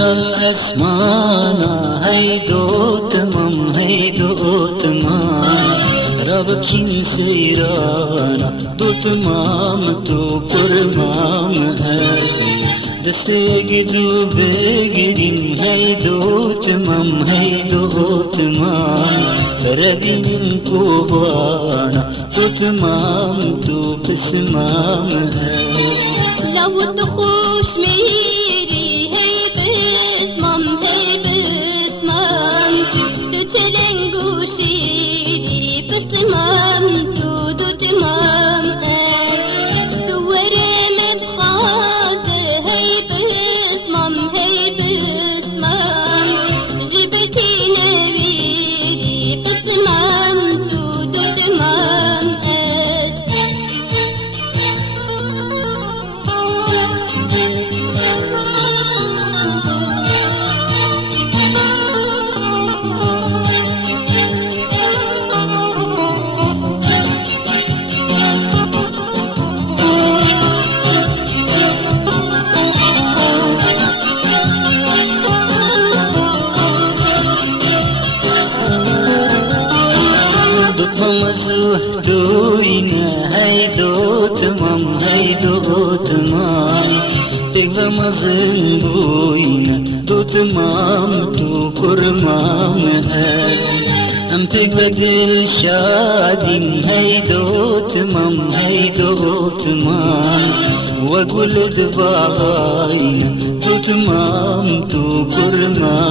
الأسمانا هيدو تمام هيدو تمام ربكين سيرانا دو تمام تو قرمام هاسي دستجدو بجرين هيدو تمام هيدو تمام ربين كوبانا دو تمام تو بسمام هاسي لو تخوش ميري هي بسمام هي بسمام تجلنجو شيري بسمام تودو تمام تورم بخاز هي بسمام هي بسمام جبتي نبيري بسمام تودو تمام مزهدوينا هيدو تمام هيدو تمام تغلى مزنبوينا دو تمام تو كرمام هاسي أم تغلى دل شادين هيدو تمام هيدو تمام وقول دباينا دو تمام تو كرمام